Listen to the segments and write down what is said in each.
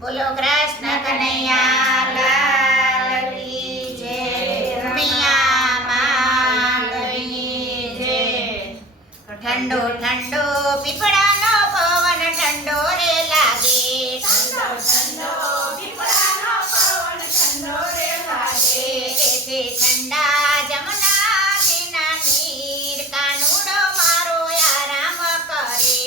બોલો કૃષ્ણ કનૈયા લાલ કી જય, રમૈયા માતની જય. ઠંડો ઠંડો પીપળાનો પવન ઠંડો રે લાગે, ઠંડો ઠંડો પીપળાનો પવન ઠંડો રે લાગે. એથી ઠંડા જમનાજીના નીર કાનુડો મારો આરામ કરે.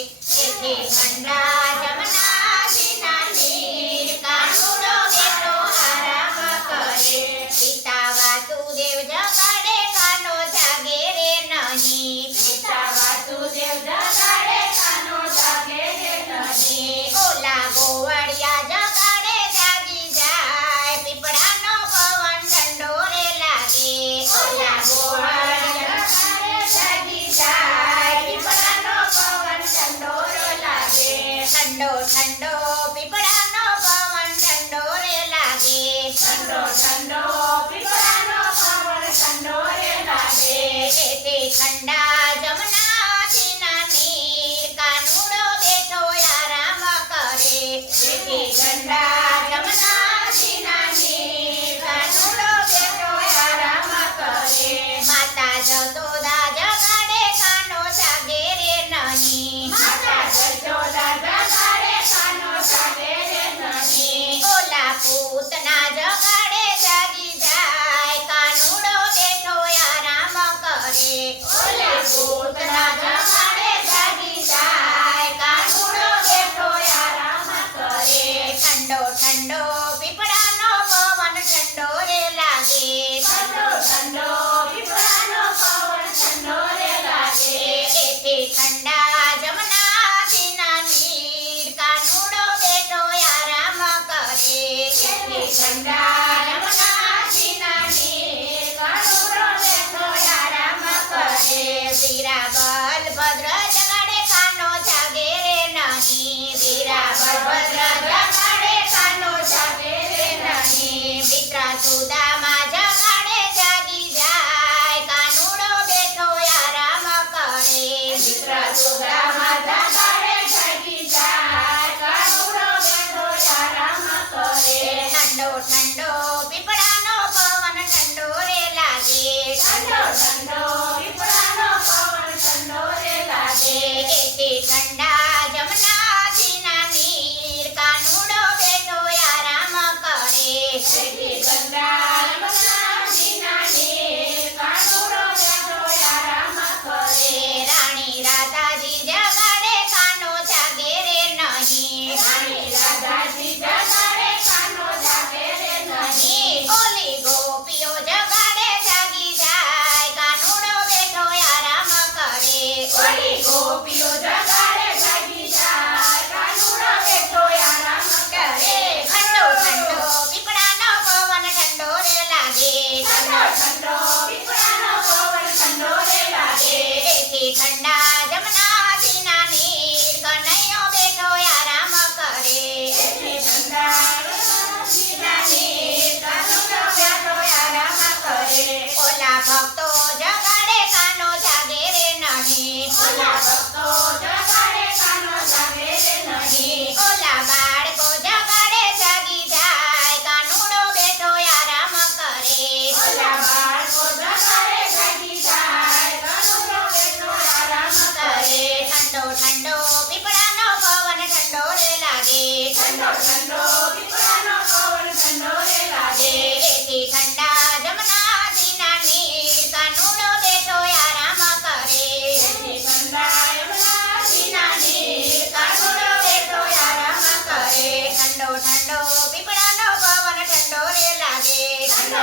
એથી ઠંડા જમનાજીના નીર કાનુડો બેઠો આરામ કરે. પિતા વાસુદેવ જગાડે કાનો જાગે રે નહીં, પિતા વાસુદેવ જગાડે કાનો જાગે રે નહીં. ઓલા ગોવાળિયા જગાડે જાગી જાય, પીપળાનો પવન ઠંડો રે લાગે. ઓલા ગોવાળિયા જગાડે જાગી જાય, પીપળાનો પવન ઠંડો રે લાગે. ઠંડો ઠંડો પીપળાનો પવન ઠંડો રે લાગે. ઠંડો ઠંડો પીપળાનો પવન ઠંડો રે લાગે. એથી ઠંડા જમનાજીના નીર કાનુડો બેઠો આરામ કરે. એથી ઠંડા જમનાજીના નીર કાનુડો બેઠો આરામ કરે. માતા જસોદા જગાડે કાનો જાગે રે નહીં, માતા જશોદા જગાડે કાનો જાગે રે નહીં. ઓલા પૂતના જગાડે જાગી જાય, કાનુડો બેઠો આરામ કરે. ઓલા પૂતના જગાડે જાગી જાય, કાનુડો બેઠો આરામ કરે. ઠંડો ઠંડો પીપળાનો પવન ઠંડો રે લાગે. ઠંડો ઠંડો પીપળાનો પવન ઠંડો રે લાગે. એથી ઠંડા જમનાજીના નીર કાનુડો બેઠો આરામ કરે. એથી ઠંડા જમનાજીના નીર કાનુડો બેઠો આરામ કરે. વીરા બલભદ્ર જગાડે કાનો જાગે રે નહીં, વીરા બલભદ્ર જગાડે કાનો જાગે રે નહીં. મિત્ર સુદામા જગાડે જાગી જાય, કાનુડો બેઠો આરામ કરે. મિત્ર સુદામા જગાડે જાગી જાય, કાનુડો બેઠો આરામ કરે. ઠંડો ઠંડો પીપળાનો પવન ઠંડો રે લાગે. ઠંડો ઠંડો પીપળાનો પવન ઠંડો રે લાગે. એથી ઠંડા જમનાજીના નીર કાનુડો બેઠો આરામ કરે. એથી ઠંડા જમનાજીના નીર કાનુડો બેઠો આરામ કરે. રાણી રાધાજી જગાડે કાનો જાગે રે નહીં, રાણી રાધાજી જગાડે કાનો જાગે રે નહીં. ઓલી ગોપીઓ જગાડે જાગી જાય, કાનુડો બેઠો આરામ કરે. ઓલી ગોપીઓ જગાડે જાગી જાય, કાનુડો બેઠો આરામ કરે. ઠંડો ઠંડો પીપળાનો પવન ઠંડો રે લાગે. ઠંડો ઠંડો પીપળાનો પવન ઠંડો રે લાગે. એથી ઠંડા જમનાજીના નીર કનૈયો બેઠો આરામ કરે. એથી ઠંડા જમનાજીના નીર કાનુડો બેઠો આરામ કરે. ઓલા ભક્તો જગાડે કાનો જાગે રે નહીં, ઓલા ભક્તો જગાડે કાનો જાગે રે નહીં. ઓલા બાળકો જગાડે જાગી જાય, કાનુડો બેઠો આરામ કરે. ઓલા બાળકો જગાડે જાગી જાય, કાનુડો બેઠો આરામ કરે. ઠંડો ઠંડો પીપળાનો પવન ઠંડો રે લાગે. ઠંડો ઠંડો પીપળાનો પવન ઠંડો રે લાગે. એથી ઠંડા જમનાજીના નીર કાનુડો બેઠો આરામ કરે. એથી ઠંડા યમુનાજીના નીર કાનુડો બેઠો આરામ કરે. ઠંડો ઠંડો પીપળાનો પવન ઠંડો રે લાગે. ઠંડો